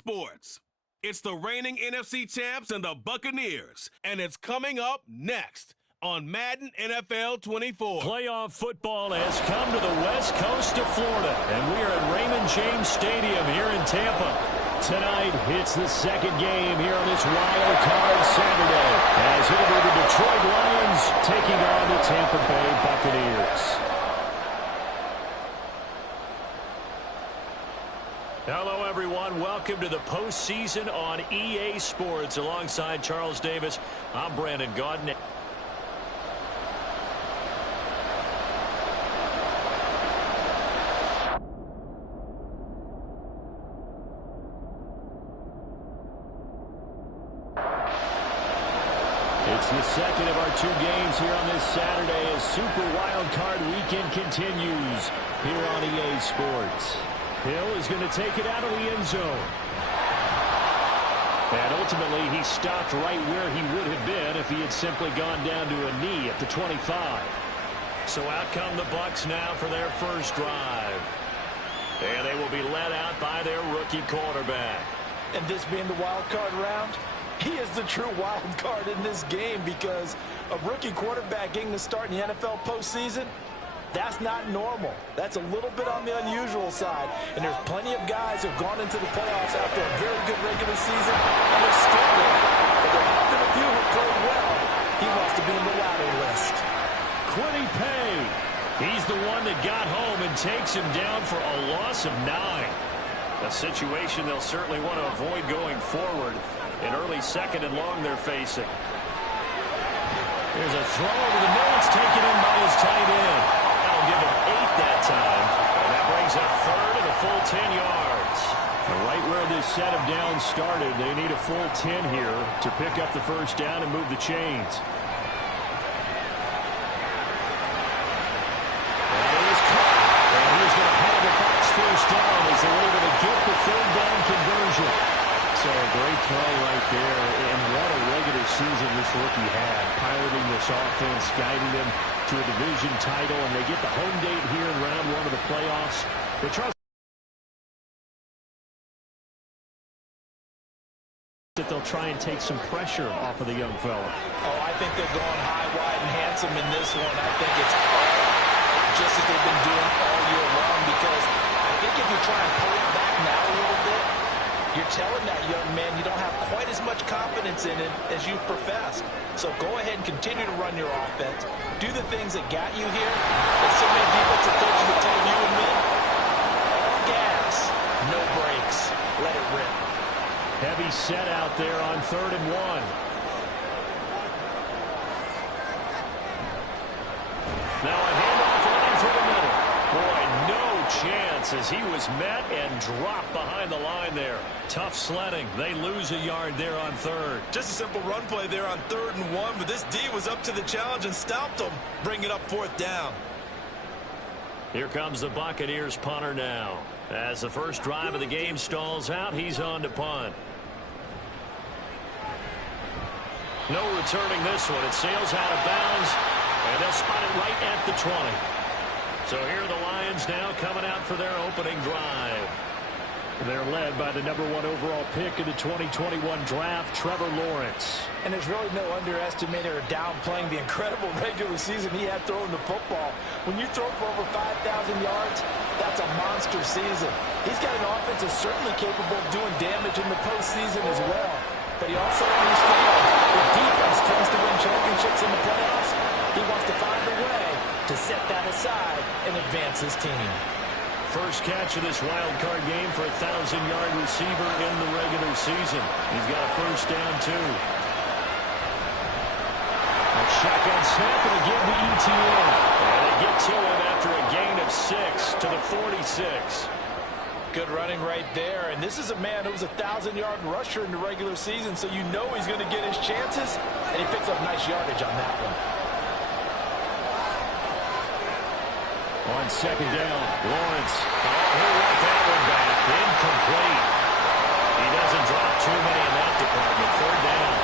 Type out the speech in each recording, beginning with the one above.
Sports. It's the reigning NFC champs and the Buccaneers, and it's coming up next on Madden NFL 24. Playoff football has come to the west coast of Florida, and we are at Raymond James Stadium here in Tampa. Tonight, it's the second game here on this wild card Saturday, as it'll be the Detroit Lions taking on the Tampa Bay Buccaneers. Hello, everyone. Welcome to the postseason on EA Sports. Alongside Charles Davis, I'm Brandon Gaudin. It's the second of our two games here on this Saturday as Super Wild Card Weekend continues here on EA Sports. Hill is going to take it out of the end zone. And ultimately, he stopped right where he would have been if he had simply gone down to a knee at the 25. So out come the Bucs now for their first drive. And they will be led out by their rookie quarterback. And this being the wild card round, he is the true wild card in this game because a rookie quarterback getting to start in the NFL postseason, that's not normal. That's a little bit on the unusual side. And there's plenty of guys who've gone into the playoffs after a very good regular season and have struggled. But there have been a few who played well. He wants to be in the latter list. Kwity Paye. He's the one that got home and takes him down for a loss of 9. A situation they'll certainly want to avoid going forward. An early second and long they're facing. There's a throw over the middle. It's taken in by his tight end. That'll give him 8 that time. And that brings up third and a full 10 yards. Right where this set of downs started, they need a full 10 here to pick up the first down and move the chains. And he is caught. And he's going to have the Bucs first down as they're able to get the third down conversion. So a great throw right there, and what a regular season this rookie had, piloting this offense, guiding them to a division title, and they get the home date here in round 1 of the playoffs. But Charles, that they'll try and take some pressure off of the young fella. Oh, I think they're going high, wide, and handsome in this one. I think it's just as they've been doing all year long, because I think if you try and pull it back now a little bit, you're telling that young man you don't have quite as much confidence in it as you've professed. So go ahead and continue to run your offense. Do the things that got you here. That so many defensive coaches will tell you and me. All gas, no brakes. Let it rip. Heavy set out there on 3rd and 1. Now a handoff running through the middle. Boy, no chance as he was met and dropped behind the line there. Tough sledding. They lose a yard there on 3rd. Just a simple run play there on 3rd and 1, but this D was up to the challenge and stopped them, bringing up 4th down. Here comes the Buccaneers punter now. As the first drive of the game stalls out, he's on to punt. No returning this one. It sails out of bounds, and they'll spot it right at the 20. So here are the Lions now coming out for their opening drive. They're led by the #1 overall pick in the 2021 draft, Trevor Lawrence. And there's really no underestimating or downplaying the incredible regular season he had throwing the football. When you throw for over 5,000 yards, that's a monster season. He's got an offense that's certainly capable of doing damage in the postseason as well. But he also understands the defense tends to win championships in the playoffs. He wants to find a way to set that aside and advance his team. First catch of this wild card game for a 1,000-yard receiver in the regular season. He's got a first down, too. A shotgun snap and again the ETN. And they get to him after a gain of 6 to the 46. Good running right there. And this is a man who was a 1,000-yard rusher in the regular season, so you know he's going to get his chances. And he picks up nice yardage on that one. On 2nd down, Lawrence. He'll let that one back. Incomplete. He doesn't drop too many in that department. 3rd down.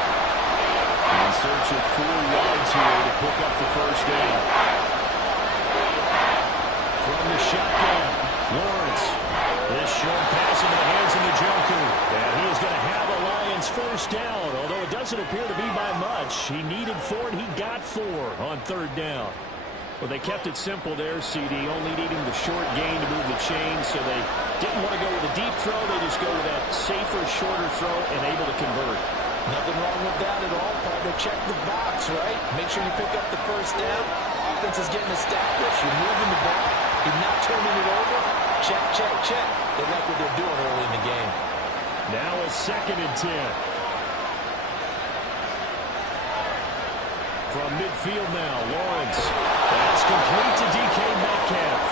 In search of 4 yards here to pick up the first down. From the shotgun, Lawrence. This short pass into the hands of Njoku. And first down, although it doesn't appear to be by much. He needed 4, and he got 4 on third down. Well, they kept it simple there, CD, only needing the short gain to move the chain, so they didn't want to go with a deep throw. They just go with that safer, shorter throw and able to convert. Nothing wrong with that at all, partner. Check the box, right? Make sure you pick up the first down. Offense is getting established. You're moving the ball. You're not turning it over. Check, check, check. They like what they're doing early in the game. Now a 2nd and 10. From midfield now, Lawrence. That's complete to DK Metcalf.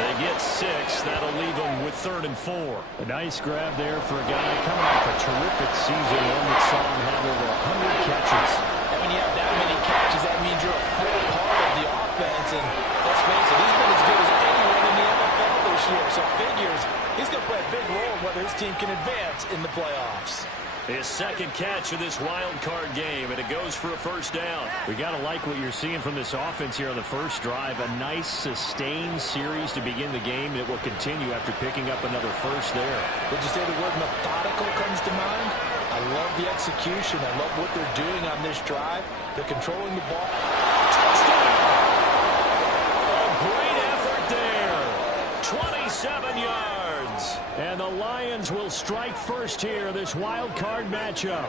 They get 6. That'll leave them with 3rd and 4. A nice grab there for a guy coming off a terrific season, one that saw him have over 100 catches. And when you have that many catches, that means you're a full part of the offense. And let's face it, he's been as good as anyone in the NFL this year. So figures he's going to play a big role in whether his team can advance in the playoffs. His 2nd catch of this wild card game, and it goes for a first down. We got to like what you're seeing from this offense here on the first drive. A nice, sustained series to begin the game that will continue after picking up another first there. Would you say the word methodical comes to mind? I love the execution. I love what they're doing on this drive. They're controlling the ball. Touchdown! A great effort there. 27 yards. And the Lions will strike first here, this wild card matchup.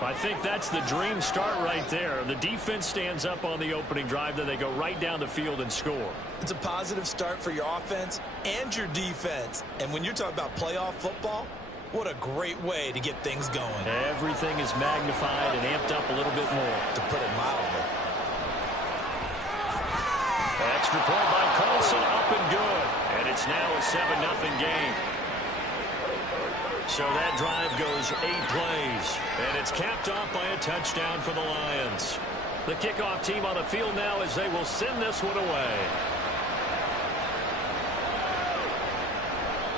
I think that's the dream start right there. The defense stands up on the opening drive, then they go right down the field and score. It's a positive start for your offense and your defense. And when you're talking about playoff football, what a great way to get things going. Everything is magnified and amped up a little bit more. To put it mildly. Extra point by Carlson, up and good. And it's now a 7-0 game. So that drive goes 8 plays. And it's capped off by a touchdown for the Lions. The kickoff team on the field now as they will send this one away.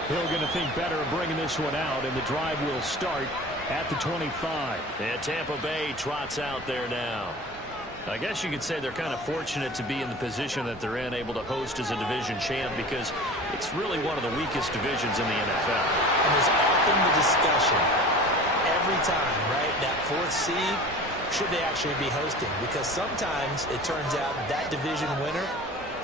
Hill going to think better of bringing this one out, and the drive will start at the 25. And Tampa Bay trots out there now. I guess you could say they're kind of fortunate to be in the position that they're in, able to host as a division champ, because it's really one of the weakest divisions in the NFL. And there's often the discussion every time, right, that 4th seed, should they actually be hosting? Because sometimes it turns out that division winner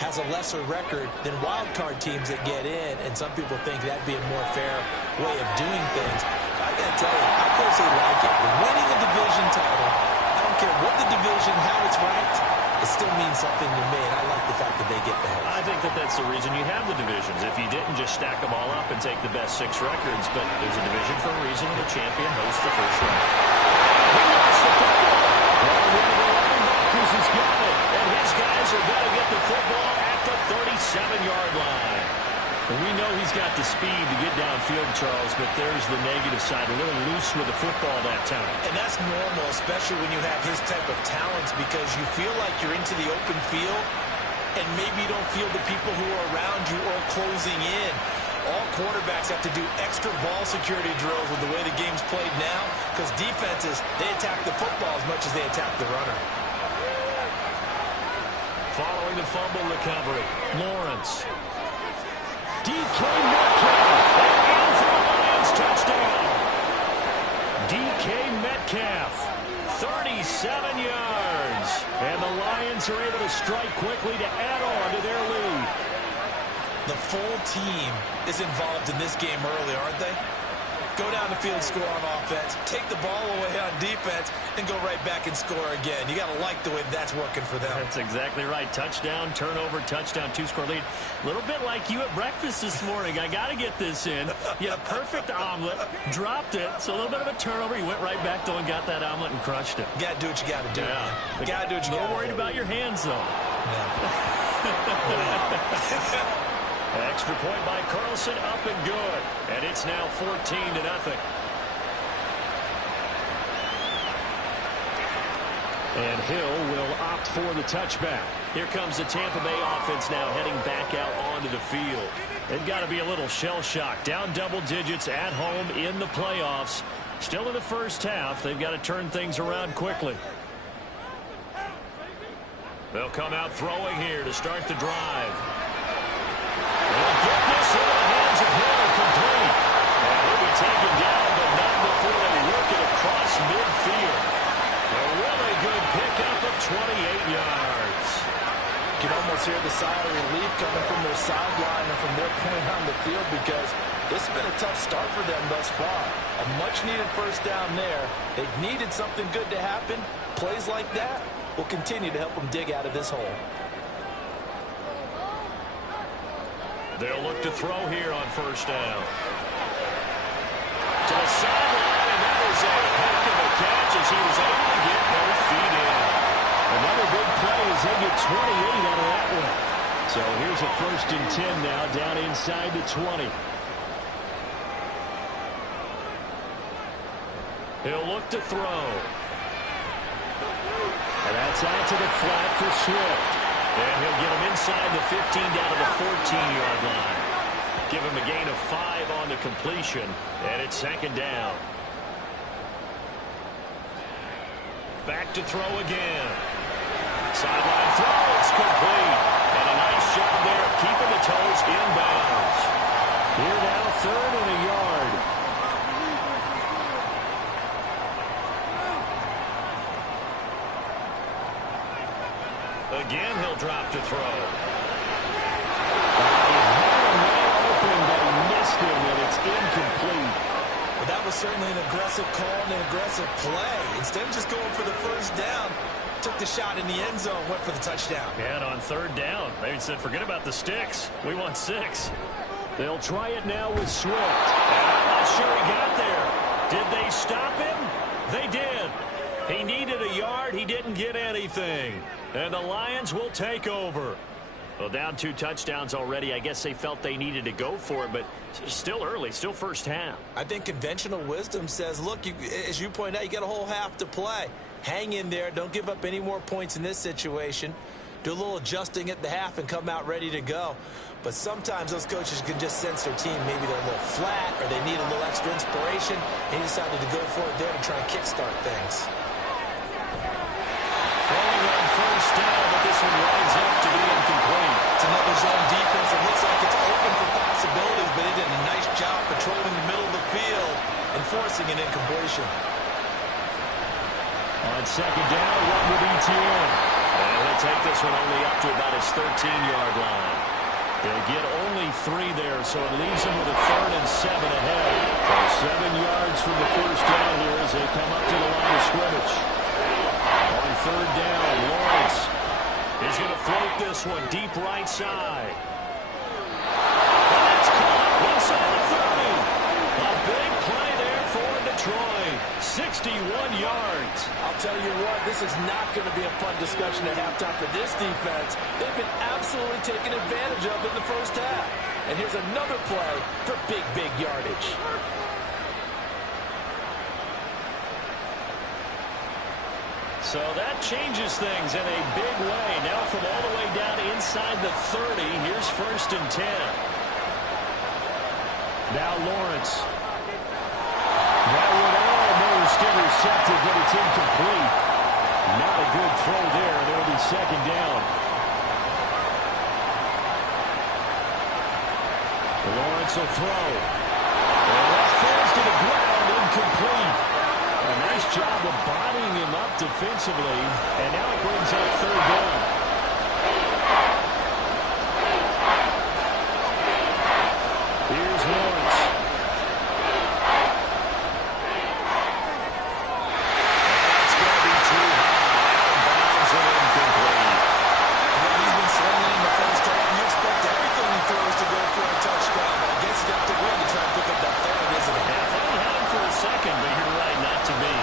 has a lesser record than wild card teams that get in, and some people think that'd be a more fair way of doing things. I gotta tell you, I personally like it. The winning a division title, I don't care what the division, how it's ranked, it still means something to me, and I like the fact that they get the host. I think that that's the reason you have the divisions. If you didn't, just stack them all up and take the best 6 records, but there's a division for a reason, and the champion hosts the first round. He lost the football. Well, one of the linebackers has got it, and his guys are going to get the football at the 37-yard line. And we know he's got the speed to get downfield, Charles, but there's the negative side, a little loose with the football that time. And that's normal, especially when you have his type of talents, because you feel like you're into the open field, and maybe you don't feel the people who are around you or closing in. All quarterbacks have to do extra ball security drills with the way the game's played now, because defenses, they attack the football as much as they attack the runner. Following the fumble recovery, Lawrence. DK Metcalf, and in for the Lions touchdown. DK Metcalf, 37 yards. And the Lions are able to strike quickly to add on to their lead. The full team is involved in this game early, aren't they? Go down the field, score on offense, take the ball away on defense, and go right back and score again. You got to like the way that's working for them. That's exactly right. Touchdown, turnover, touchdown, 2-score lead. A little bit like you at breakfast this morning. I got to get this in. You had a perfect omelet, dropped it, so a little bit of a turnover. You went right back, though, and got that omelet and crushed it. You got to do what you got to do. Yeah. You got to do what you got to do. No worried about your hands, though. Extra point by Carlson, up and good. And it's now 14-0. And Hill will opt for the touchback. Here comes the Tampa Bay offense now heading back out onto the field. They've got to be a little shell-shocked. Down double digits at home in the playoffs. Still in the first half. They've got to turn things around quickly. They'll come out throwing here to start the drive. They'll get this into the hands of Hill, complete. And he'll be taken down, but not before they work it across field because this has been a tough start for them thus far. A much-needed first down there. They've needed something good to happen. Plays like that will continue to help them dig out of this hole. They'll look to throw here on first down. To the sideline, and that is a heck of a catch as he was able to get both feet in. Another big play as they get 28 out of that one. So here's a 1st and 10 now down inside the 20. He'll look to throw. And that's out to the flat for Swift. And he'll get him inside the 15 down to the 14-yard line. Give him a gain of 5 on the completion, and it's 2nd down. Back to throw again. Sideline throw, it's complete. And a nice job there of keeping the toes inbounds. Here now, 3rd and a yard. Again, he'll drop to throw. It's incomplete. Well, that was certainly an aggressive call and an aggressive play. Instead of just going for the first down, took the shot in the end zone, went for the touchdown. And on 3rd down, they said, forget about the sticks. We want 6. They'll try it now with Swift. And I'm not sure he got there. Did they stop him? They did. He needed a yard. He didn't get anything. And the Lions will take over. Well, down 2 touchdowns already. I guess they felt they needed to go for it, but still early, still first half. I think conventional wisdom says, look, as you point out, you got a whole half to play. Hang in there. Don't give up any more points in this situation. Do a little adjusting at the half and come out ready to go. But sometimes those coaches can just sense their team. Maybe they're a little flat or they need a little extra inspiration. And he decided to go for it there to try and kickstart things. Throwing on first down, but this one winds up to be incomplete. It's another zone defense. It looks like it's open for possibilities, but they did a nice job patrolling the middle of the field and forcing an incompletion. On 2nd down, one with ETN. And he'll take this one only up to about his 13-yard line. They'll get only 3 there, so it leaves them with a 3rd and 7 ahead. So 7 yards from the first down here as they come up to the line of scrimmage. On 3rd down, Lawrence is going to float this one deep right side. And that's caught inside the 30. A big play there for Detroit. 61 yards. I'll tell you what, this is not going to be a fun discussion at halftime for this defense. They've been absolutely taken advantage of in the first half. And here's another play for big yardage. So that changes things in a big way. Now from all the way down inside the 30, here's 1st and 10. Now Lawrence. That would almost intercepted, but it's incomplete. Not a good throw there. There'll be 2nd down. Lawrence will throw. And that falls to the ground, incomplete. A nice job of bodying him up defensively, and now it brings up 3rd down. Here's Lawrence. That's going to be too high. Bounds and incomplete. Well, he's been slinging in the first half. You expect everything he throws to go for a touchdown. But I guess he's got to win to try and pick up that 3rd, isn't it? Yeah, I thought he had him for a second, but you're right, not to be.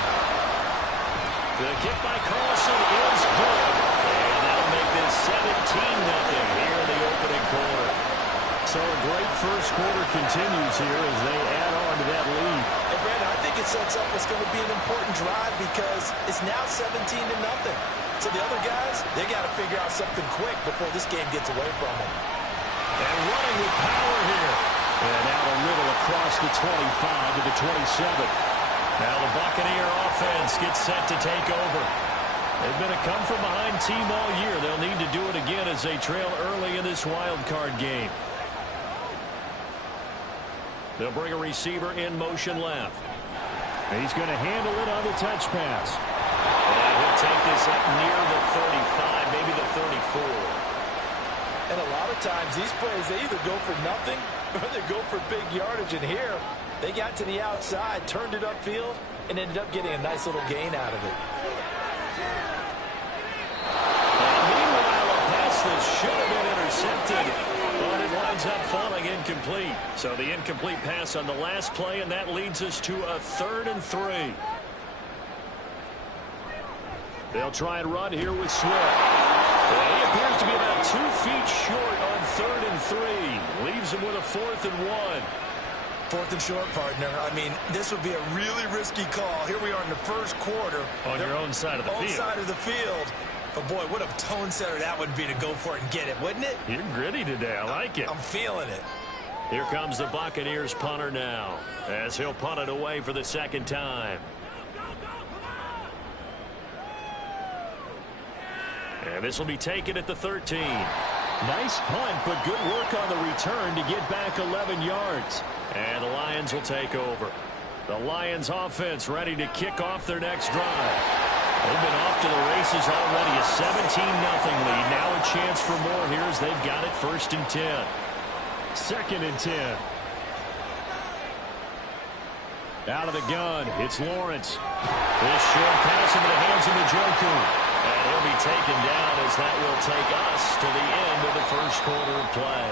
The kick by Carlson is good. And that'll make this 17-0 here in the opening quarter. So a great first quarter continues here as they add on to that lead. And Brandon, I think it sets up what's going to be an important drive because it's now 17-0. So the other guys, they got to figure out something quick before this game gets away from them. And running with power here. And out a little across the 25 to the 27. Now the Buccaneer offense gets set to take over. They've been a come-from-behind team all year. They'll need to do it again as they trail early in this wild card game. They'll bring a receiver in motion left. He's going to handle it on the touch pass. And he'll take this up near the 35, maybe the 34. And a lot of times these plays, they either go for nothing They go for big yardage, and here they got to the outside, turned it upfield, and ended up getting a nice little gain out of it. And meanwhile, a pass that should have been intercepted, but it winds up falling incomplete. So the incomplete pass on the last play, and that leads us to a 3rd and 3. They'll try and run here with Swift. He appears to be about 2 feet short on 3rd and 3. Leaves him with a 4th and 1. 4th and short, partner. I mean, this would be a really risky call. Here we are in the first quarter. On your own side of the field. Own side of the field. But, boy, what a tone setter that would be to go for it and get it, wouldn't it? You're gritty today. I like it. I'm feeling it. Here comes the Buccaneers punter now, as he'll punt it away for the 2nd time. And this will be taken at the 13. Nice punt, but good work on the return to get back 11 yards. And the Lions will take over. The Lions offense ready to kick off their next drive. They've been off to the races already. A 17-0 lead. Now a chance for more here as they've got it 1st and 10. 2nd and 10. Out of the gun, it's Lawrence. This short pass into the hands of Njoku. And he'll be taken down as that will take us to the end of the first quarter of play.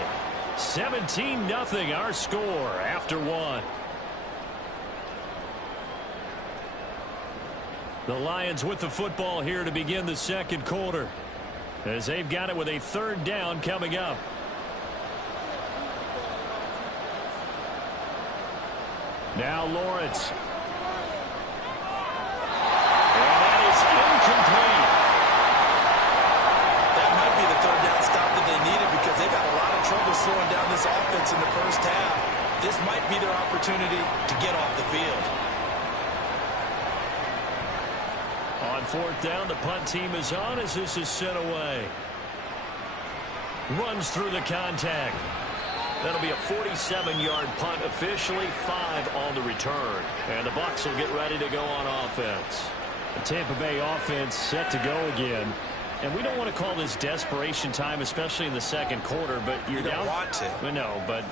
17-0 our score after 1. The Lions with the football here to begin the 2nd quarter, as they've got it with a 3rd down coming up. Now Lawrence. And that is incomplete. That might be the 3rd down stop that they needed because they've had a lot of trouble slowing down this offense in the first half. This might be their opportunity to get off the field. On 4th down, the punt team is on as this is sent away. Runs through the contact. That'll be a 47-yard punt, officially 5 on the return. And the Bucs will get ready to go on offense. The Tampa Bay offense set to go again. And we don't want to call this desperation time, especially in the 2nd quarter, but you're down. You don't want to. No, but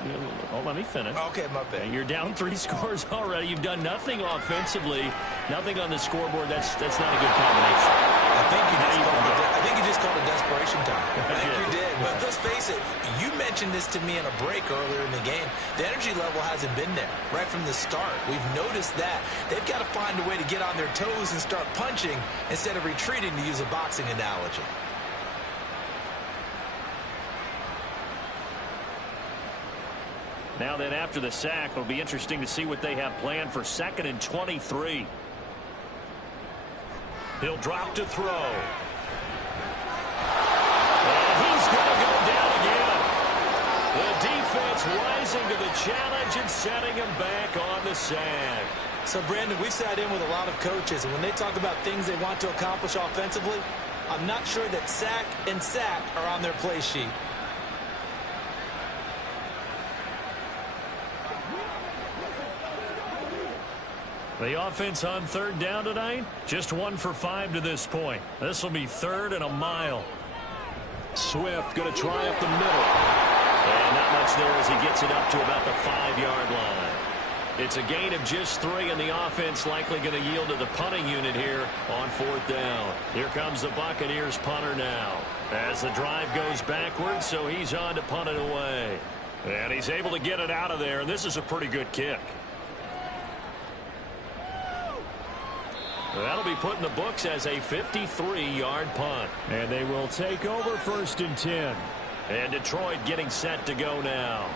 let me finish. Okay, my bad. You're down 3 scores already. You've done nothing offensively, nothing on the scoreboard. That's not a good combination. I think you just called it desperation time. I think you did. But let's face it, you mentioned this to me in a break earlier in the game. The energy level hasn't been there right from the start. We've noticed that. They've got to find a way to get on their toes and start punching instead of retreating, to use a boxing analogy. Now then, after the sack, it'll be interesting to see what they have planned for 2nd and 23. He'll drop to throw. And he's going to go down again. The defense rising to the challenge and setting him back on the sack. So, Brandon, we sat in with a lot of coaches, and when they talk about things they want to accomplish offensively, I'm not sure that sack and sack are on their play sheet. The offense on 3rd down tonight, just 1 for 5 to this point. This will be 3rd and a mile. Swift going to try up the middle. And not much there as he gets it up to about the 5-yard line. It's a gain of just 3, and the offense likely going to yield to the punting unit here on 4th down. Here comes the Buccaneers punter now, as the drive goes backwards, so he's on to punt it away. And he's able to get it out of there, and this is a pretty good kick. That'll be put in the books as a 53-yard punt. And they will take over 1st and 10. And Detroit getting set to go now.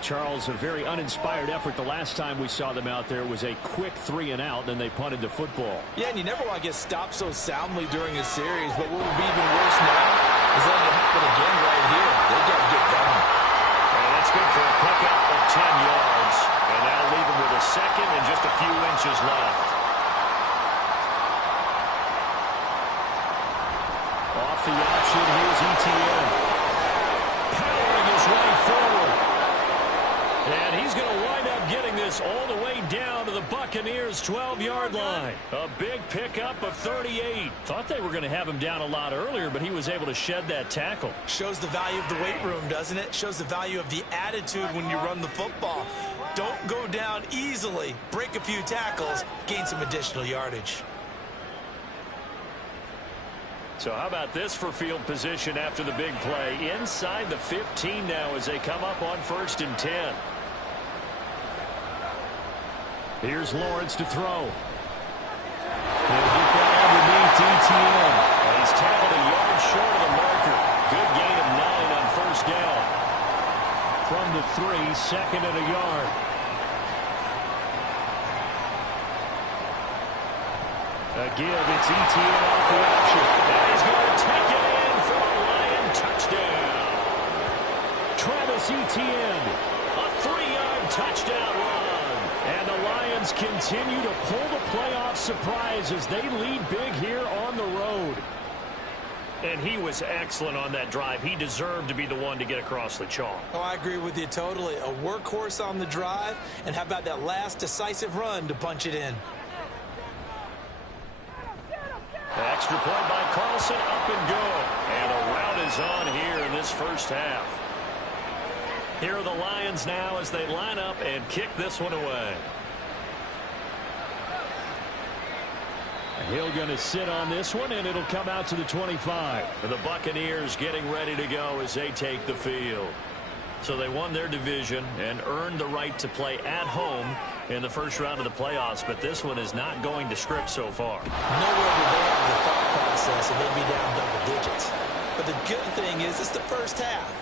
Charles, a very uninspired effort. The last time we saw them out there was a quick 3-and-out, then they punted the football. Yeah, and you never want to get stopped so soundly during a series, but what would be even worse now is letting it happen again right here. They've got to get going. And that's good for a pickup of 10 yards. And that'll leave them with a 2nd and just a few inches left. Off the option, here's ETN. Powering his way forward. And he's going to wind up getting this pass all the way down to the Buccaneers' 12-yard line. A big pickup of 38. Thought they were going to have him down a lot earlier, but he was able to shed that tackle. Shows the value of the weight room, doesn't it? Shows the value of the attitude when you run the football. Don't go down easily. Break a few tackles, gain some additional yardage. So how about this for field position after the big play? Inside the 15 now as they come up on 1st and 10. Here's Lawrence to throw. He'll get that underneath ETN. And he's tackled a yard short of the marker. Good gain of 9 on 1st down. From the 3, 2nd and a yard. A give, it's ETN off the option. And he's going to take it in for a Lion touchdown. Travis Etienne, a 3-yard touchdown run. And the Lions continue to pull the playoff surprise as they lead big here on the road. And he was excellent on that drive. He deserved to be the one to get across the chalk. Oh, I agree with you totally. A workhorse on the drive. And how about that last decisive run to punch it in? Extra point by Carlson, up and good. And a rout is on here in this first half. Here are the Lions now as they line up and kick this one away. Hill going to sit on this one, and it'll come out to the 25. The Buccaneers getting ready to go as they take the field. So they won their division and earned the right to play at home in the first round of the playoffs, but this one is not going to script so far. Nowhere did they have the thought process and they'd be down double digits. But the good thing is it's the first half.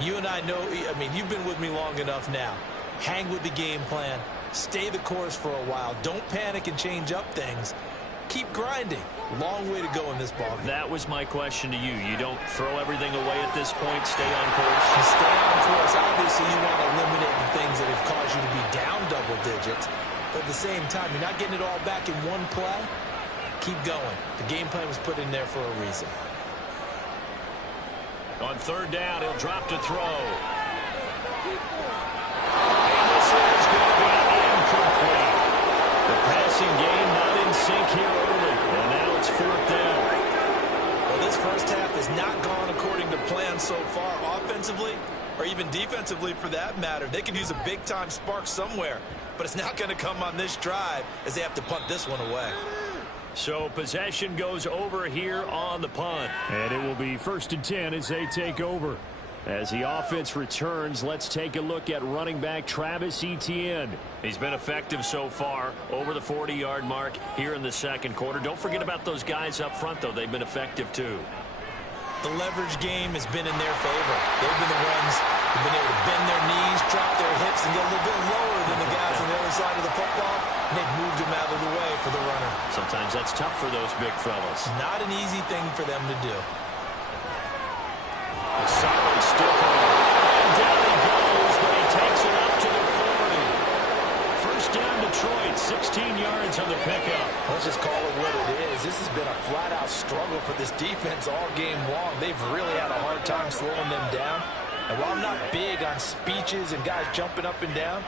You and I know, I mean, you've been with me long enough now. Hang with the game plan. Stay the course for a while. Don't panic and change up things. Keep grinding. Long way to go in this ball game. That was my question to you. You don't throw everything away at this point. Stay on course. You stay on course. Obviously, you want to eliminate the things that have caused you to be down double digits. But at the same time, you're not getting it all back in one play. Keep going. The game plan was put in there for a reason. On 3rd down, he'll drop to throw. And this is going to be incomplete. The passing game not in sync here early. And now it's 4th down. Well, this first half has not gone according to plan so far, offensively or even defensively for that matter. They could use a big-time spark somewhere, but it's not going to come on this drive as they have to punt this one away. So possession goes over here on the punt. And it will be 1st and 10 as they take over. As the offense returns, let's take a look at running back Travis Etienne. He's been effective so far over the 40-yard mark here in the second quarter. Don't forget about those guys up front, though. They've been effective, too. The leverage game has been in their favor. They've been the ones who've been able to bend their knees, drop their hips, and get a little bit lower than the guys on the other side of the football. And they've moved them out of the way for the runner. Sometimes that's tough for those big fellas. Not an easy thing for them to do. A solid stiff arm. And down he goes, but he takes it up to the 40. First down Detroit, 16 yards on the pickup. Let's just call it what it is. This has been a flat-out struggle for this defense all game long. They've really had a hard time slowing them down. And while I'm not big on speeches and guys jumping up and down,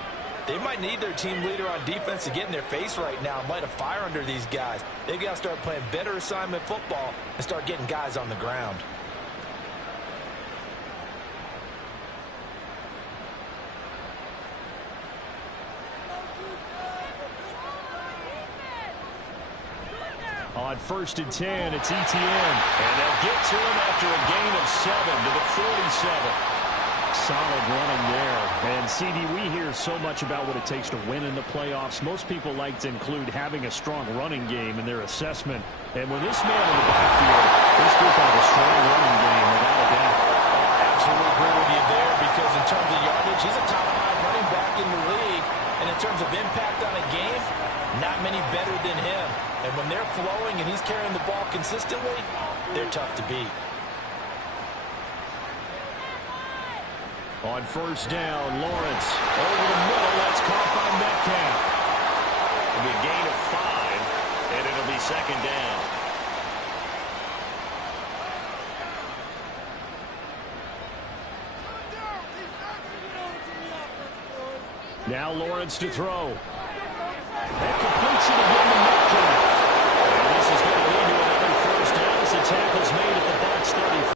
they might need their team leader on defense to get in their face right now and light a fire under these guys. They've got to start playing better assignment football and start getting guys on the ground. On 1st and 10, it's Etienne. And they'll get to him after a gain of 7 to the 47. Solid running there. And, CD, we hear so much about what it takes to win in the playoffs. Most people like to include having a strong running game in their assessment. And with this man in the backfield, this group has a strong running game, without a doubt. Absolutely agree with you there, because in terms of yardage, he's a top 5 running back in the league. And in terms of impact on a game, not many better than him. And when they're flowing and he's carrying the ball consistently, they're tough to beat. On 1st down, Lawrence over the middle. That's caught by Metcalf. It'll be a gain of 5, and it'll be 2nd down. Now Lawrence to throw. And completes it again to Metcalf. And this is going to lead to another first down as the tackle's made at the Bucs 30.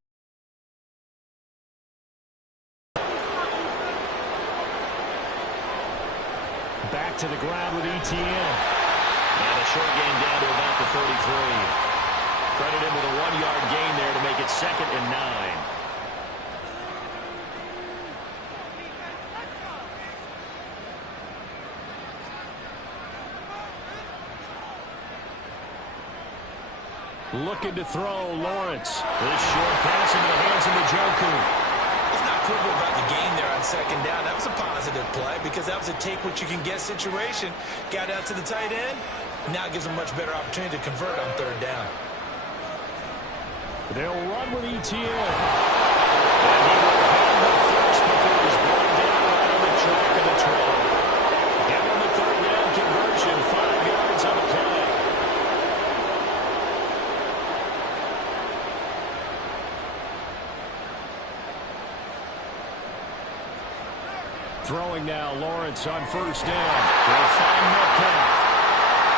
Back to the ground with ETN. And a short gain down to about the 33. Credit him with a 1-yard gain there to make it 2nd and 9. Looking to throw, Lawrence. This short pass into the hands of Njoku. It's not quibble about the gain there on 2nd down. That was a positive play because that was a take-what-you-can-get situation. Got out to the tight end. Now gives him a much better opportunity to convert on 3rd down. They'll run with ETN. And he will have the first before he's brought down right on the track of the 12. Give him the 3rd down conversion, 5 yards on the play. Throwing now, Lawrence on 1st down. They'll find Metcalf.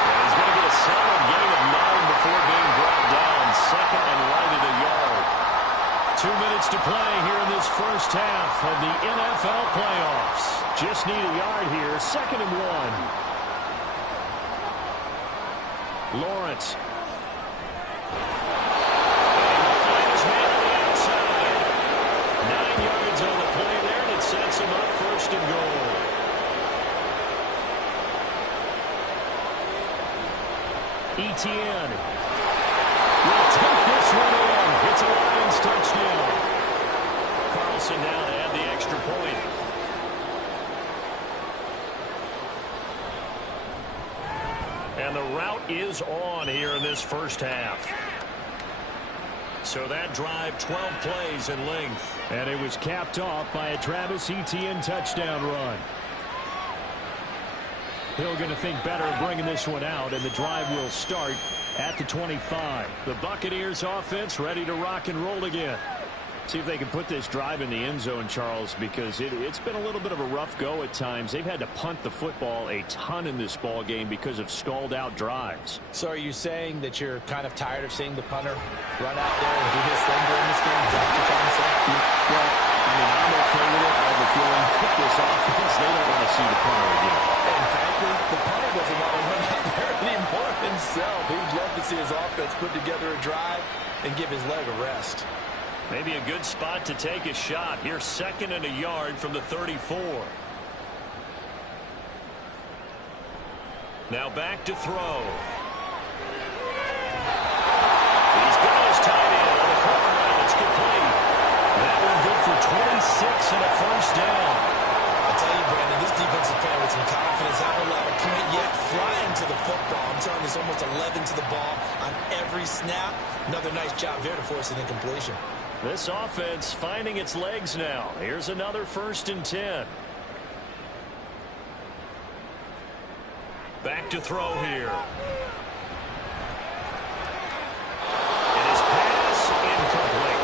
And he's going to get a solid gain of 9 before being brought down. 2nd and right at a yard. 2 minutes to play here in this first half of the NFL playoffs. Just need a yard here. 2nd and 1. Lawrence. And the find his man on the outside. 9 yards on the play there, and it sets him up 1st and goal. ETN will take this one in. It's a Lions touchdown. Carlson now to add the extra point. And the route is on here in this first half. So that drive, 12 plays in length. And it was capped off by a Travis Etienne touchdown run. Hill going to think better of bringing this one out, and the drive will start at the 25. The Buccaneers offense ready to rock and roll again. See if they can put this drive in the end zone, Charles, because it's been a little bit of a rough go at times. They've had to punt the football a ton in this ball game because of stalled out drives. So are you saying that you're kind of tired of seeing the punter run out there and do his thing during this game? Is that what you're trying to say? Well, I mean, I'm okay with it. I have a feeling with this offense, they don't want to see the punter again. And frankly, the punter doesn't want to run out there anymore himself. He'd love to see his offense put together a drive and give his leg a rest. Maybe a good spot to take a shot. Here's 2nd and a yard from the 34. Now back to throw. He's got his tight end on the corner route. It's complete. That one good for 26 and a first down. I tell you, Brandon, this defense is playing with some confidence. Not allowed a point yet. Flying to the football. I'm telling you, it's almost 11 to the ball on every snap. Another nice job there to force an incompletion. This offense finding its legs now. Here's another 1st and 10. Back to throw here. And his pass incomplete.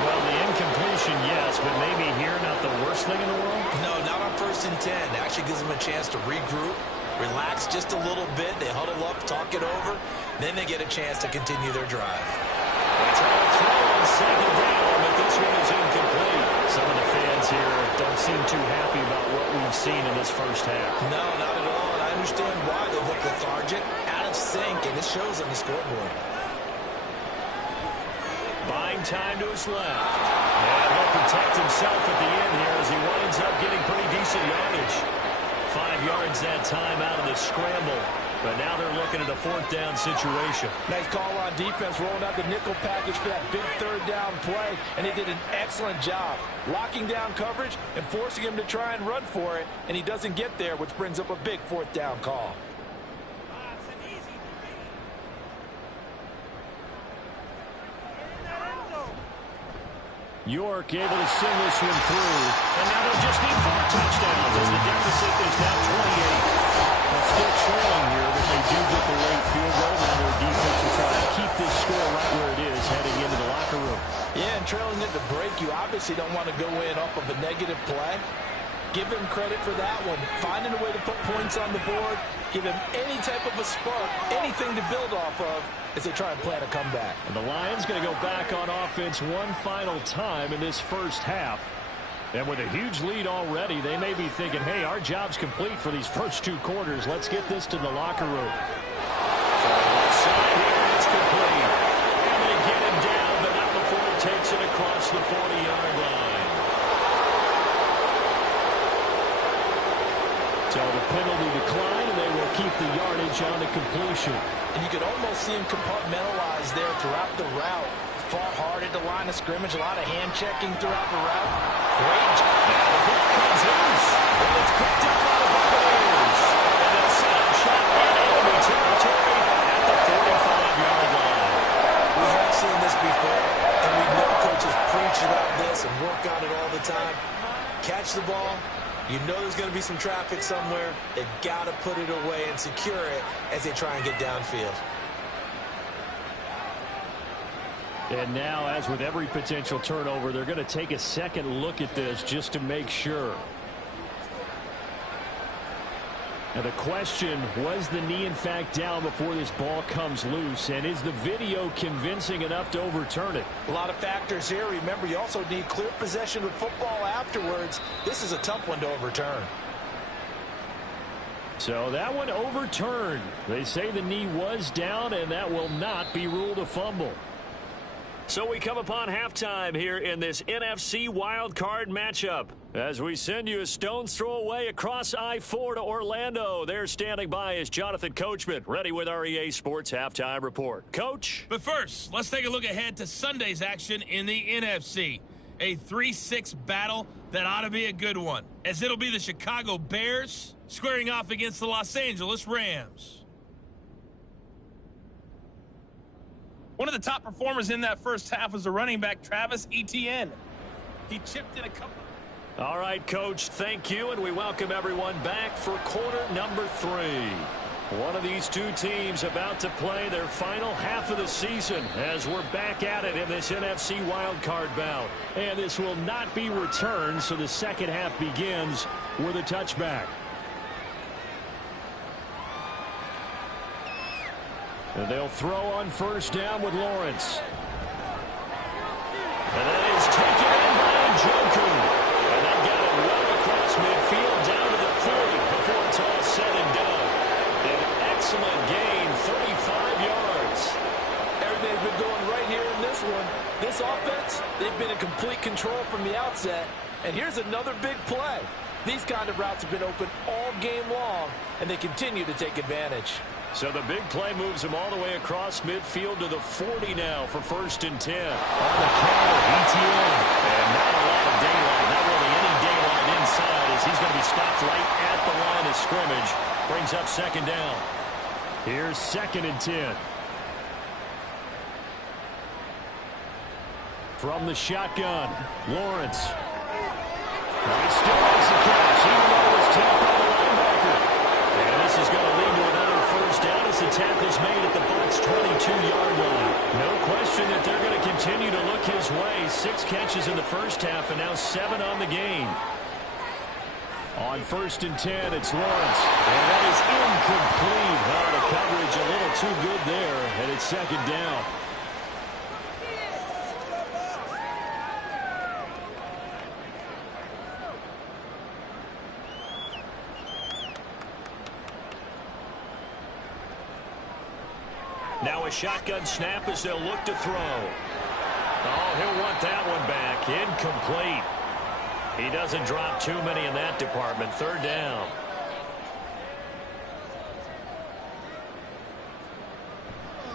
Well, the incompletion, yes, but maybe here not the worst thing in the world? No, not on 1st and 10. Actually gives them a chance to regroup, relax just a little bit. They huddle up, talk it over. Then they get a chance to continue their drive. They try to throw on 2nd down, but this one is incomplete. Some of the fans here don't seem too happy about what we've seen in this first half. No, not at all. And I understand why. They look lethargic, out of sync, and it shows on the scoreboard. Buying time to his left. And he'll protect himself at the end here as he winds up getting pretty decent yardage. 5 yards that time out of the scramble. But now they're looking at a 4th down situation. Nice call on defense, rolling out the nickel package for that big 3rd down play. And they did an excellent job locking down coverage and forcing him to try and run for it. And he doesn't get there, which brings up a big 4th down call. York able to sing this one through. And now they'll just need 4 touchdowns as the deficit is now 28. Still trailing here, but they do get the late field goal. Now their defense will try to keep this score right where it is heading into the locker room. Yeah, and trailing at the break, you obviously don't want to go in off of a negative play. Give him credit for that one. Finding a way to put points on the board, give him any type of a spark, anything to build off of as they try and plan a comeback. And the Lions going to go back on offense one final time in this first half. And with a huge lead already, they may be thinking, hey, our job's complete for these first 2 quarters. Let's get this to the locker room. So left side here, it's complete. And they get him down, but not before he takes it across the 40-yard line. So the penalty decline, and they will keep the yardage on the completion. And you could almost see him compartmentalize there throughout the route. Fought hard at the line of scrimmage, a lot of hand-checking throughout the route. Great job. Now the ball comes loose, and it's picked up by the Buccaneers. And they'll set up shot in enemy territory at the 45-yard line. We have seen this before, and we know coaches preach about this and work on it all the time. Catch the ball. You know there's going to be some traffic somewhere. They've got to put it away and secure it as they try and get downfield. And now, as with every potential turnover, they're going to take a second look at this just to make sure. Now the question, was the knee in fact down before this ball comes loose? And is the video convincing enough to overturn it? A lot of factors here. Remember, you also need clear possession of football afterwards. This is a tough one to overturn. So that one overturned. They say the knee was down, and that will not be ruled a fumble. So we come upon halftime here in this NFC wildcard matchup. As we send you a stone's throw away across I-4 to Orlando. There standing by is Jonathan Coachman, ready with our EA Sports Halftime Report. Coach? But first, let's take a look ahead to Sunday's action in the NFC. A 3-6 battle that ought to be a good one, as it'll be the Chicago Bears squaring off against the Los Angeles Rams. One of the top performers in that first half was the running back Travis Etienne. He chipped in a couple. All right, Coach, thank you, and we welcome everyone back for quarter number 3. One of these two teams about to play their final half of the season as we're back at it in this NFC wildcard bout. And this will not be returned, so the second half begins with a touchback. And they'll throw on first down with Lawrence. And that is taken in by Njoku. And they got it well across midfield down to the 40 before it's all said and done. An excellent gain, 35 yards. Everything's been going right here in this one. This offense, they've been in complete control from the outset. And here's another big play. These kind of routes have been open all game long, and they continue to take advantage. So the big play moves him all the way across midfield to the 40 now for 1st and 10. On the counter, Etienne. And not a lot of daylight, not really any daylight inside as he's going to be stopped right at the line of scrimmage. Brings up 2nd down. Here's 2nd and 10. From the shotgun, Lawrence. Now he still makes the catch, even though it was tapped by the linebacker. And this is going to lead to another first down as the tackle's made at the Bucs' 22-yard line. No question that they're going to continue to look his way. 6 catches in the first half and now 7 on the game. On 1st and 10, it's Lawrence. And that is incomplete. Oh, the coverage a little too good there, and it's 2nd down. Now a shotgun snap as they'll look to throw. Oh, he'll want that one back. Incomplete. He doesn't drop too many in that department. 3rd down.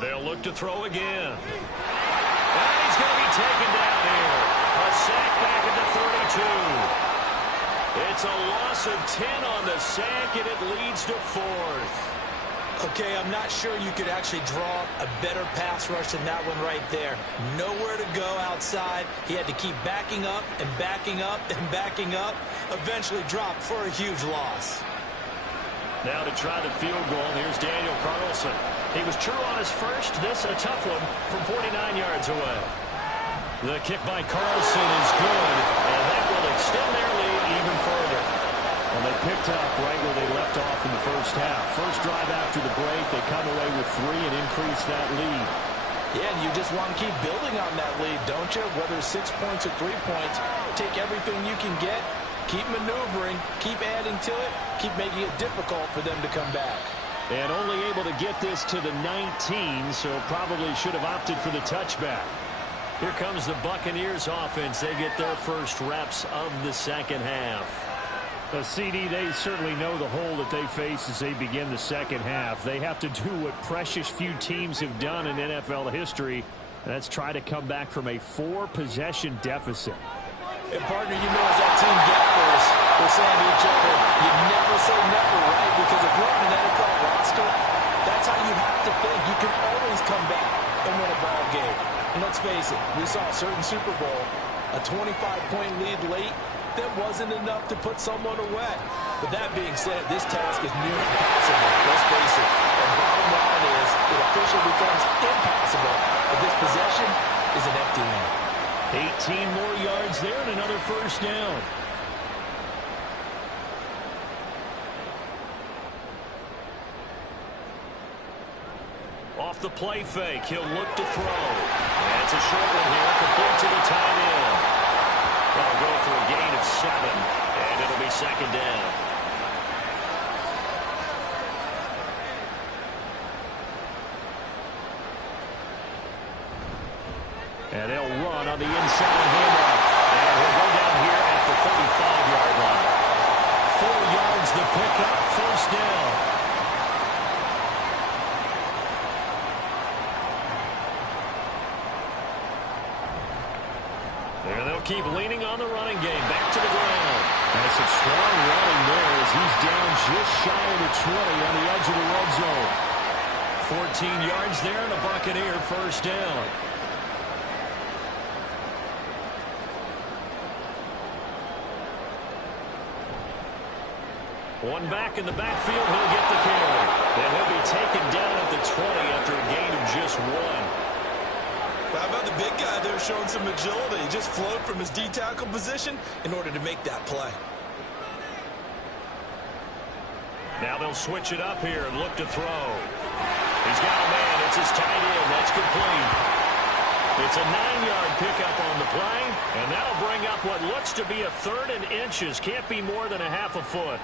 They'll look to throw again. And he's going to be taken down here. A sack back at the 32. It's a loss of 10 on the sack, and it leads to 4th. Okay, I'm not sure you could actually draw a better pass rush than that one right there. Nowhere to go outside. He had to keep backing up and backing up and backing up. Eventually dropped for a huge loss. Now to try the field goal, here's Daniel Carlson. He was true on his first. This a tough one from 49 yards away. The kick by Carlson is good, and that will extend their lead even further. picked up right where they left off in the first half. First drive after the break, they come away with 3 and increase that lead. Yeah, and you just want to keep building on that lead, don't you? Whether it's 6 points or 3 points, take everything you can get, keep maneuvering, keep adding to it, keep making it difficult for them to come back. And only able to get this to the 19, so probably should have opted for the touchback. Here comes the Buccaneers offense. They get their first reps of the second half. CD, they certainly know the hole that they face as they begin the second half. They have to do what precious few teams have done in NFL history. That's try to come back from a 4-possession deficit. And partner, you know, as that team gathers, we're saying to each other, you never say never, right? Because if you're on an NFL roster, that's how you have to think. You can always come back and win a ball game. And let's face it, we saw a certain Super Bowl, a 25-point lead late, that wasn't enough to put someone away. But that being said, this task is near impossible. Let's face it. And bottom line is, it officially becomes impossible. But this possession is an empty one. 18 more yards there and another first down. Off the play fake, he'll look to throw. That's a short one here, complete to the tight end. They'll go for a gain of 7, and it'll be second down. And they'll run on the inside handoff. And he'll go down here at the 35-yard line. 4 yards the pickup, first down. And they'll keep leaning on the running game. Back to the ground. And some strong running there as he's down just shy of the 20 on the edge of the red zone. 14 yards there and a Buccaneer first down. One back in the backfield, he'll get the carry. And he'll be taken down at the 20 after a gain of just 1. How about the big guy there showing some agility? He just flowed from his D-tackle position in order to make that play. Now they'll switch it up here and look to throw. He's got a man. It's his tight end. That's complete. It's a 9-yard pickup on the play, and that'll bring up what looks to be a 3rd and inches. Can't be more than a half a foot.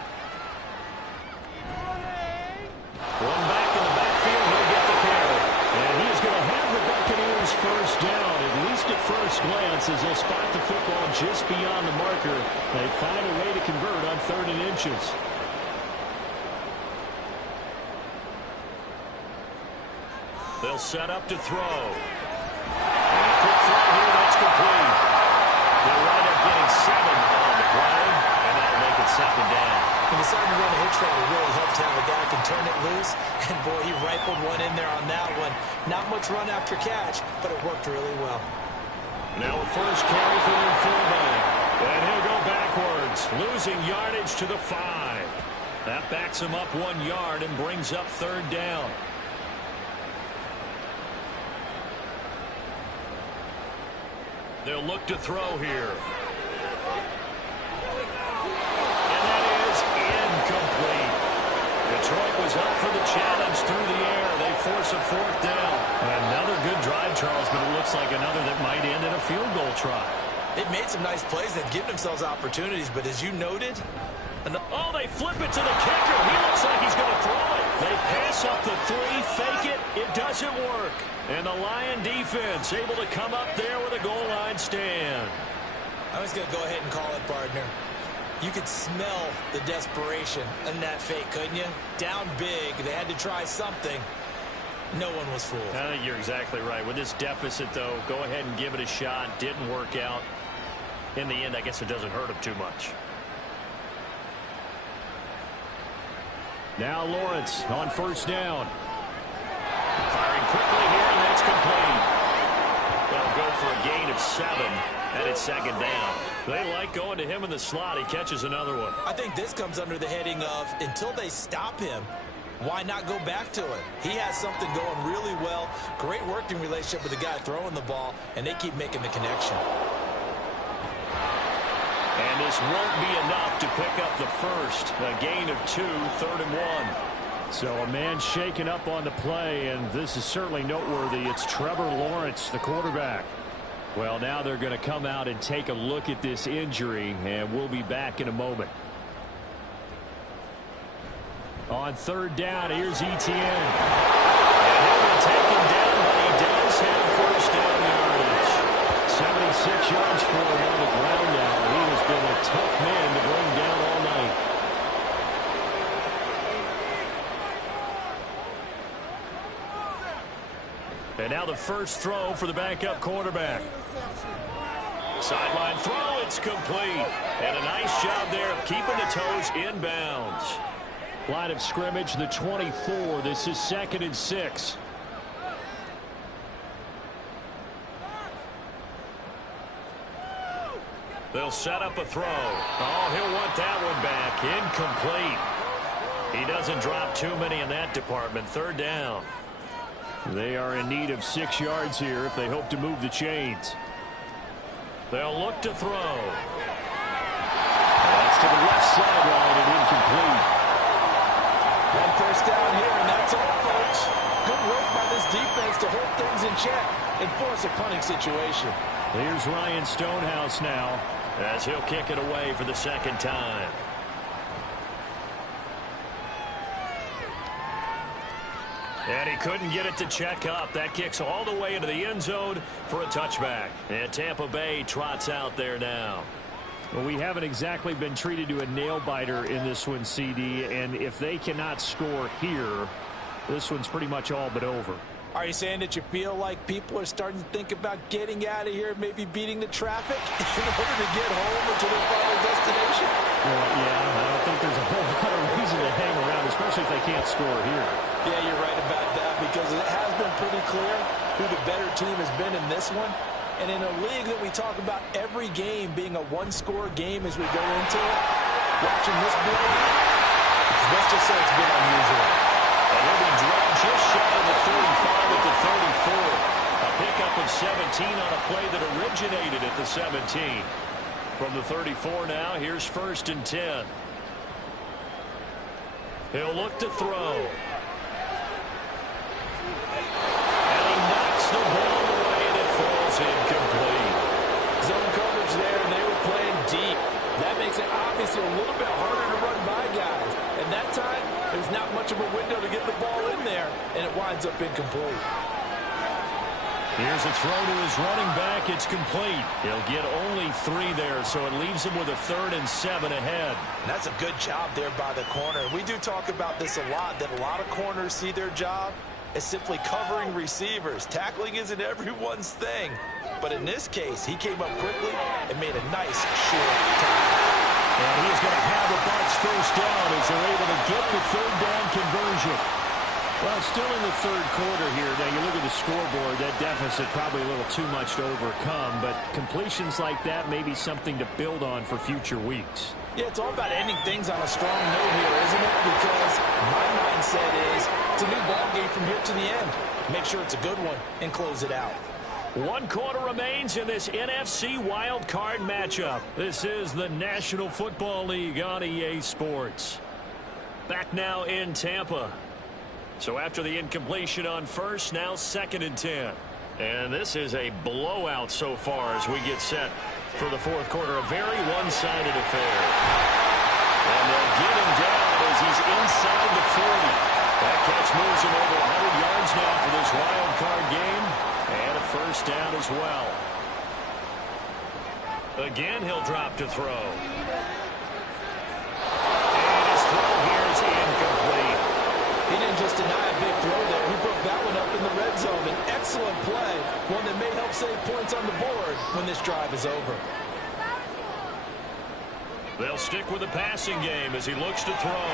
One back in the backfield, he'll get the carry. And he is going to have the Buccaneers first down, at least at first glance, as they'll spot the football just beyond the marker. They find a way to convert on 3rd and inches. They'll set up to throw. And a quick throw here, that's complete. They'll wind up getting 7 on the play, and that'll make it second down. And deciding to run a hitch route really helps to have a guy who can turn it loose. And, boy, he rifled one in there on that one. Not much run after catch, but it worked really well. Now a first carry for their fullback. And he'll go backwards, losing yardage to the 5. That backs him up 1 yard and brings up 3rd down. They'll look to throw here. And that is incomplete. Detroit was up for the challenge through the air. They force a 4th down. Another good drive, Charles, but it looks like another that might end in a field goal try. They've made some nice plays. They've given themselves opportunities, but as you noted... Oh, they flip it to the kicker. He looks like he's going to throw it. They pass up the 3, fake it. It doesn't work. And the Lion defense able to come up there with a goal line stand. I was going to go ahead and call it, partner. You could smell the desperation in that fake, couldn't you? Down big. They had to try something. No one was fooled. I think you're exactly right. With this deficit, though, go ahead and give it a shot. Didn't work out. In the end, I guess it doesn't hurt him too much. Now Lawrence on first down. Firing quickly here, and that's complete. They'll go for a gain of 7, and it's second down. They like going to him in the slot. He catches another one. I think this comes under the heading of, until they stop him, why not go back to it? He has something going really well. Great working relationship with the guy throwing the ball, and they keep making the connection. And this won't be enough to pick up the first. A gain of 2, 3rd and 1. So a man shaken up on the play, and this is certainly noteworthy. It's Trevor Lawrence, the quarterback. Well, now they're going to come out and take a look at this injury, and we'll be back in a moment. On 3rd down, here's Etienne. And he'll be taken down, but he does have first down yardage. 76 yards for him on the ground now. He has been a tough man to bring down all night. And now the first throw for the backup quarterback. Sideline throw, it's complete. And a nice job there of keeping the toes inbounds. Line of scrimmage, the 24. This is 2nd and 6. They'll set up a throw. Oh, he'll want that one back. Incomplete. He doesn't drop too many in that department. 3rd down. They are in need of 6 yards here if they hope to move the chains. They'll look to throw. That's to the left sideline and incomplete. One first down here, and that's all, folks. Good work by this defense to hold things in check and force a punting situation. Here's Ryan Stonehouse now, as he'll kick it away for the 2nd time. And he couldn't get it to check up. That kicks all the way into the end zone for a touchback. And Tampa Bay trots out there now. Well, we haven't exactly been treated to a nail-biter in this one, CD, and if they cannot score here, this one's pretty much all but over. Are you saying that you feel like people are starting to think about getting out of here, maybe beating the traffic in order to get home or to their final destination? Well, yeah, I don't think there's a whole lot of reason to hang around, especially if they can't score here. Yeah, you're right about that, because it has been pretty clear who the better team has been in this one. And in a league that we talk about every game being a one-score game as we go into it, watching this play, let's just say it's been unusual. And he'll be dropped just shy of the 35 at the 34. A pickup of 17 on a play that originated at the 17. From the 34 now, here's 1st and 10. He'll look to throw. And he knocks the ball away, and it falls incomplete. Zone coverage there, and they were playing deep. That makes it obviously a little bit harder to run by guys. And that time, there's not much of a window to get the ball in there, and it winds up incomplete. Here's a throw to his running back. It's complete. He'll get only 3 there, so it leaves him with a 3rd and 7 ahead. And that's a good job there by the corner. We do talk about this a lot, that a lot of corners see their job as simply covering receivers. Tackling isn't everyone's thing. But in this case, he came up quickly and made a nice short tackle. And he's going to have a Bucs first down as they're able to get the 3rd down conversion. Well, still in the 3rd quarter here. Now, you look at the scoreboard, that deficit probably a little too much to overcome, but completions like that may be something to build on for future weeks. Yeah, it's all about ending things on a strong note here, isn't it? Because my mindset is it's a new ball game from here to the end. Make sure it's a good one and close it out. 1 quarter remains in this NFC Wild Card matchup. This is the National Football League on EA Sports. Back now in Tampa. So after the incompletion on first, now 2nd and 10. And this is a blowout so far as we get set for the 4th quarter. A very one-sided affair. And they'll get him down as he's inside the 40. That catch moves him over 100 yards now for this wild card game. And a first down as well. Again, he'll drop to throw. And his throw here is incomplete. He didn't just deny a big throw there. He broke that one up in the red zone. An excellent play. One that may help save points on the board when this drive is over. They'll stick with the passing game as he looks to throw.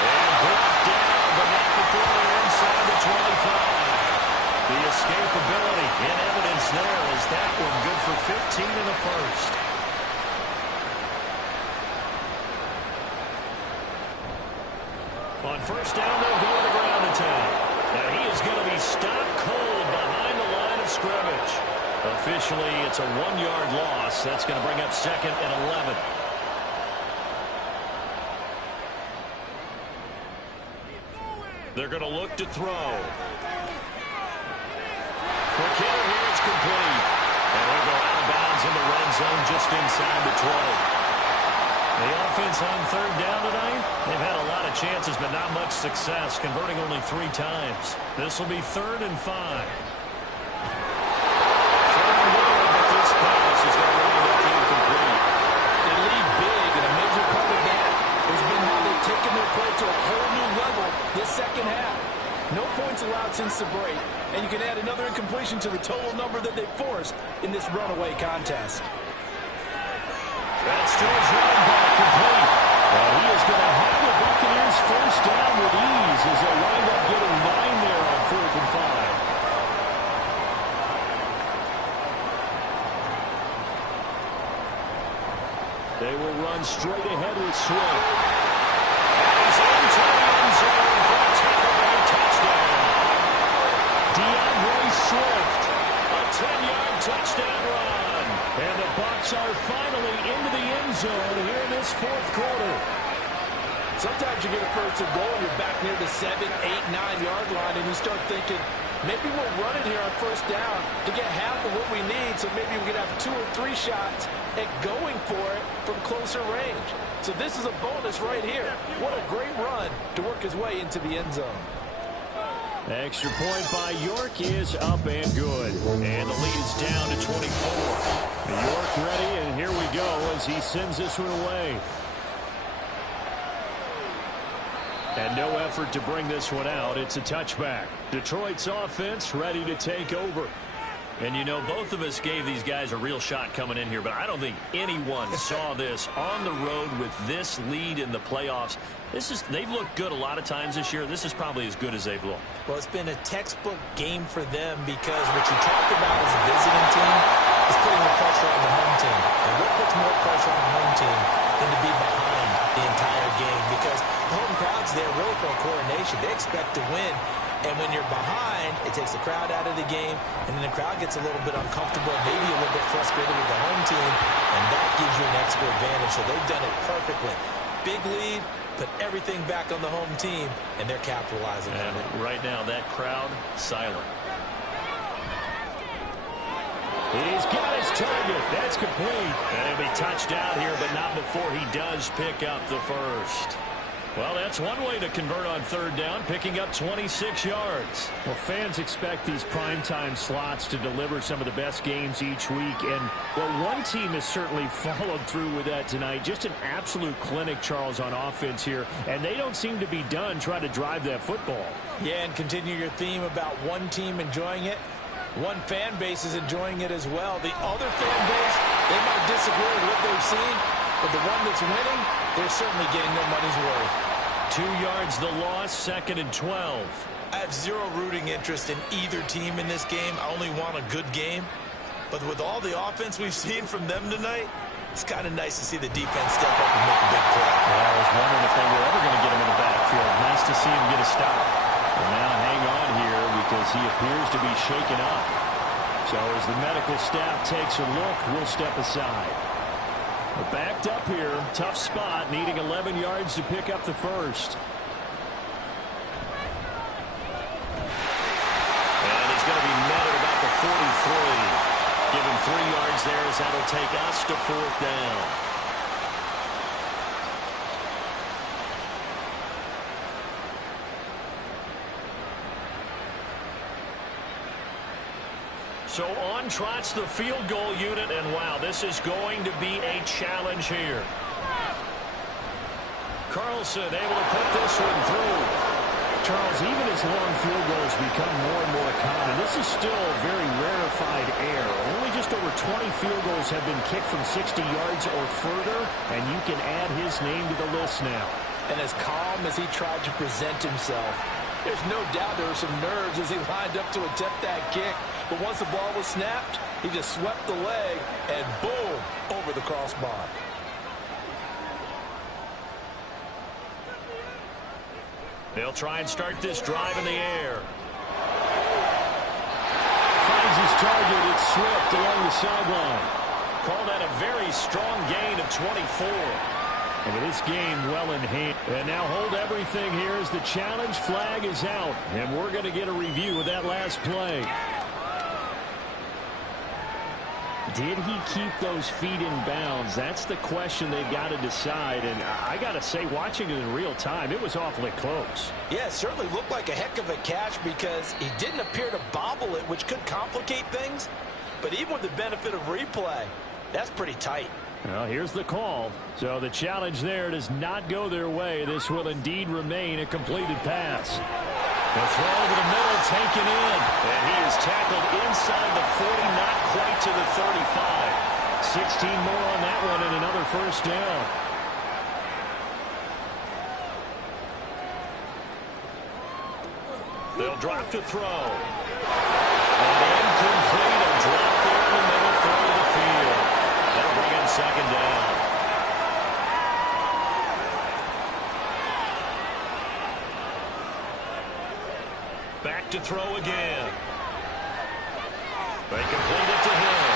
And brought down, but not before they're inside the 25. The escapability in evidence there is that one good for 15 in the first. On first down, they'll go to the ground attack. Now he is going to be stopped cold behind the line of scrimmage. Officials Eventually, it's a 1-yard loss. That's going to bring up 2nd and 11. They're going to look to throw. Quick hitter here, it's complete. And they'll go out of bounds in the red zone just inside the 12. The offense on 3rd down tonight, they've had a lot of chances, but not much success, converting only 3 times. This will be 3rd and 5. 3rd and goal, but this pass is going to wind up incomplete. They lead big, and a major part of that has been how they've taken their play to a whole new level this second half. No points allowed since the break, and you can add another incompletion to the total number that they forced in this runaway contest. That's to his running back, complete. And he is going to have the Buccaneers first down with ease as they wind up getting 9 there on 4th and 5. They will run straight ahead with Swift. He's into the end zone for a takeaway touchdown. DeAndre Swift, a 10-yard touchdown run. And the Bucs are finally into the end zone here in this 4th quarter. Sometimes you get a first and goal and you're back near the 7, 8, 9-yard line, and you start thinking, maybe we'll run it here on first down to get half of what we need, so maybe we can have 2 or 3 shots at going for it from closer range. So this is a bonus right here. What a great run to work his way into the end zone. The extra point by York is up and good. And the lead is down to 24. York ready, and here we go as he sends this one away. And no effort to bring this one out. It's a touchback. Detroit's offense ready to take over. And, you know, both of us gave these guys a real shot coming in here, but I don't think anyone saw this on the road with this lead in the playoffs. They've looked good a lot of times this year. This is probably as good as they've looked. Well, it's been a textbook game for them because what you talked about as a visiting team is putting the pressure on the home team. And what puts more pressure on the home team than to be behind the entire game? Because the home crowd's there really for a coronation. They expect to win. And when you're behind, it takes the crowd out of the game, and then the crowd gets a little bit uncomfortable, maybe a little bit frustrated with the home team, and that gives you an extra advantage. So they've done it perfectly. Big lead, put everything back on the home team, and they're capitalizing on it. Right now, that crowd, silent. He's got his target. That's complete. And he'll be touched out here, but not before he does pick up the first. Well, that's one way to convert on third down, picking up 26 yards. Well, fans expect these primetime slots to deliver some of the best games each week. And, well, one team has certainly followed through with that tonight. Just an absolute clinic, Charles, on offense here. And they don't seem to be done trying to drive that football. Yeah, and continue your theme about one team enjoying it. One fan base is enjoying it as well. The other fan base, they might disagree with what they've seen, but the one that's winning, they're certainly getting their money's worth. 2 yards the loss, 2nd and 12. I have zero rooting interest in either team in this game. I only want a good game. But with all the offense we've seen from them tonight, it's kind of nice to see the defense step up and make a big play. Well, I was wondering if they were ever going to get him in the backfield. Nice to see him get a stop. Well, now hang on here because he appears to be shaken up. So as the medical staff takes a look, we'll step aside. We're backed up here. Tough spot, needing 11 yards to pick up the first. And he's going to be met at about the 43. Give him 3 yards there as that'll take us to 4th down. So on trots the field goal unit, and wow, this is going to be a challenge here. Carlson able to put this one through. Charles, even as long field goals become more and more common, this is still a very rarefied air. Only just over 20 field goals have been kicked from 60 yards or further, and you can add his name to the list now. And as calm as he tried to present himself, there's no doubt there were some nerves as he lined up to attempt that kick. But once the ball was snapped, he just swept the leg and boom, over the crossbar. They'll try and start this drive in the air. Finds finds his target. It's Swift along the sideline. Call that a very strong gain of 24. And with this game well in hand. And now hold everything here as the challenge flag is out. And we're going to get a review of that last play. Did he keep those feet in bounds? That's the question they've got to decide. And I got to say, watching it in real time, it was awfully close. Yeah, it certainly looked like a heck of a catch because he didn't appear to bobble it, which could complicate things. But even with the benefit of replay, that's pretty tight. Well, here's the call. So the challenge there does not go their way. This will indeed remain a completed pass. The throw over the middle taken in. And he is tackled inside the 40, not quite to the 35. 16 more on that one and another first down. They'll drop to throw. And incomplete. A drop there in the middle, throw to the field. That'll bring in second down. Back to throw again. They complete it to him.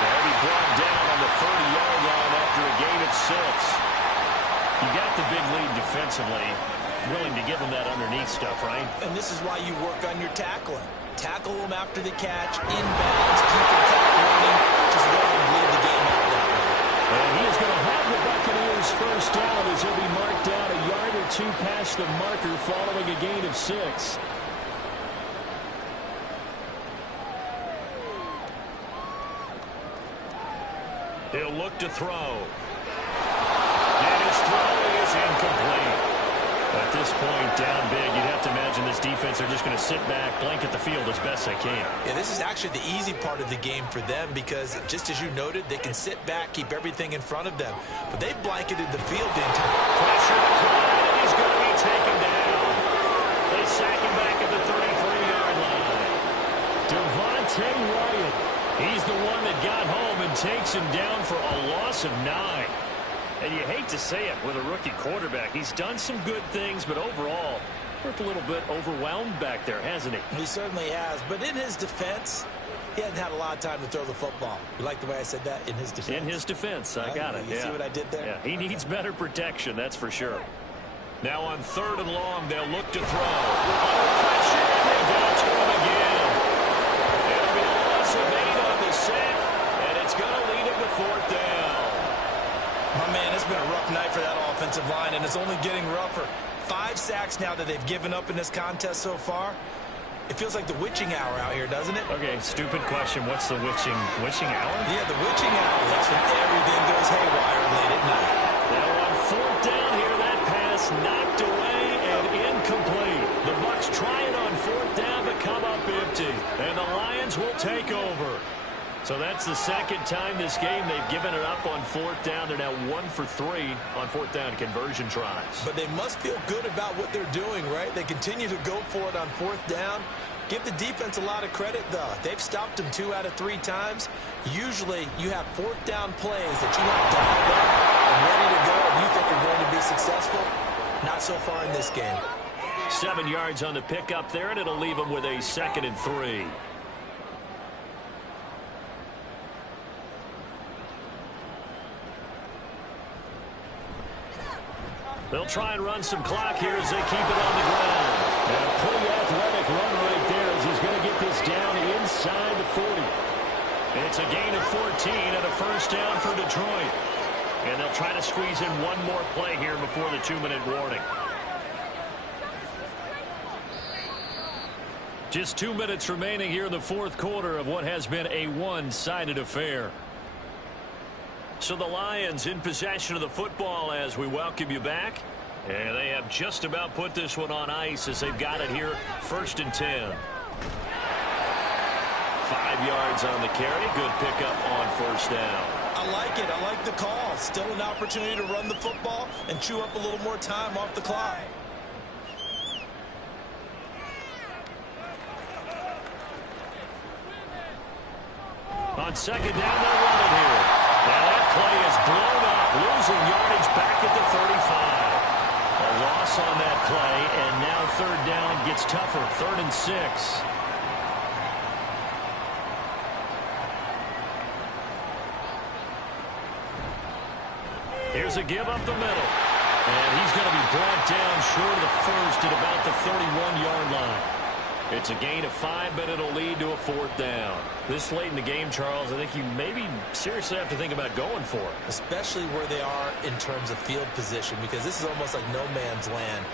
They'll be brought down on the 30-yard line after a gain of 6. You got the big lead defensively. Willing to give them that underneath stuff, right? And this is why you work on your tackling. Tackle them after the catch, inbounds, keep the clock running. Just let them bleed the game out that way. And he is going to have the Buccaneers first down as he'll be marked down a yard or two past the marker following a gain of 6. He'll look to throw. And his throw is incomplete. At this point, down big, you'd have to imagine this defense are just going to sit back, blanket the field as best they can. Yeah, this is actually the easy part of the game for them because, just as you noted, they can sit back, keep everything in front of them. But they've blanketed the field the entire pressure applied, and he's going to be taken down. They sack him back at the 33-yard line. Devontae Wyatt. He's the one that got home and takes him down for a loss of 9. And you hate to say it with a rookie quarterback. He's done some good things, but overall, looked a little bit overwhelmed back there, hasn't he? He certainly has. But in his defense, he hasn't had a lot of time to throw the football. You like the way I said that? In his defense. In his defense. I got it. You see what I did there? Yeah, he needs better protection, that's for sure. Now on 3rd and long, they'll look to throw. Under pressure, and they get it to him again. It'll be a loss of 8 on the sack, and it's going to lead him to 4th down. Oh, man, it's been a rough night for that offensive line, and it's only getting rougher. 5 sacks now that they've given up in this contest so far. It feels like the witching hour out here, doesn't it? Okay, stupid question. What's the witching hour? Yeah, the witching hour. That's when everything goes haywire late at night. Now on 4th down here, that pass knocked away and incomplete. The Bucs try it on 4th down, but come up empty. And the Lions will take over. So that's the second time this game they've given it up on 4th down. They're now 1 for 3 on 4th down conversion tries. But they must feel good about what they're doing, right? They continue to go for it on 4th down. Give the defense a lot of credit, though. They've stopped them 2 out of 3 times. Usually, you have 4th down plays that you have dialed up and ready to go, and you think are going to be successful. Not so far in this game. 7 yards on the pickup there, and it'll leave them with a 2nd and 3. They'll try and run some clock here as they keep it on the ground. And a pretty athletic run right there as he's going to get this down inside the 40. It's a gain of 14 and a first down for Detroit. And they'll try to squeeze in one more play here before the 2-minute warning. Just 2 minutes remaining here in the 4th quarter of what has been a one-sided affair. So the Lions in possession of the football as we welcome you back. And they have just about put this one on ice as they've got it here 1st and 10. 5 yards on the carry. Good pickup on 1st down. I like it. I like the call. Still an opportunity to run the football and chew up a little more time off the clock. On 2nd down, they'll run it here. Now that play is blown up, losing yardage back at the 35. A loss on that play, and now 3rd down gets tougher. 3rd and 6. Here's a give up the middle. And he's going to be brought down short of the first at about the 31-yard line. It's a gain of 5, but it'll lead to a 4th down. This late in the game, Charles, I think you maybe seriously have to think about going for it. Especially where they are in terms of field position, because this is almost like no man's land.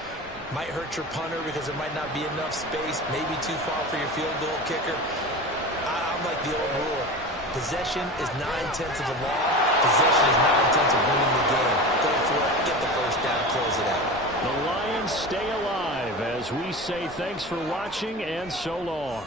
Might hurt your punter because there might not be enough space, maybe too far for your field goal kicker. I'm like the old rule. Possession is 9/10 of the law. Possession is 9/10 of winning the game. Go for it, get the first down, close it out. The Lions stay alive as we say thanks for watching and so long.